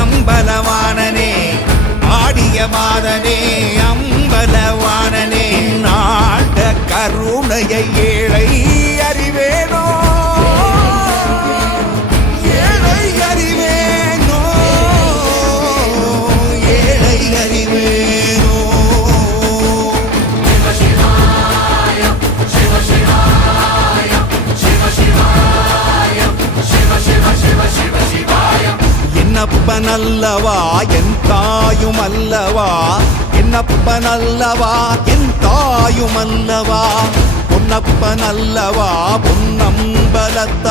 அம்பலவாணனே ஆடிய மாதனே அம்பலவாணனே நாட்ட கருணையை ஏழை அறிவேனோ ஏழை அறிவேனோ ஏழை அறிவேனோ என்னப்பனல்லவா என் தாயும் அல்லவா என்னப்பனல்லவா என் தாயும் அல்லவா பொன்னப்பனல்லவா பொன்னம்பலத்த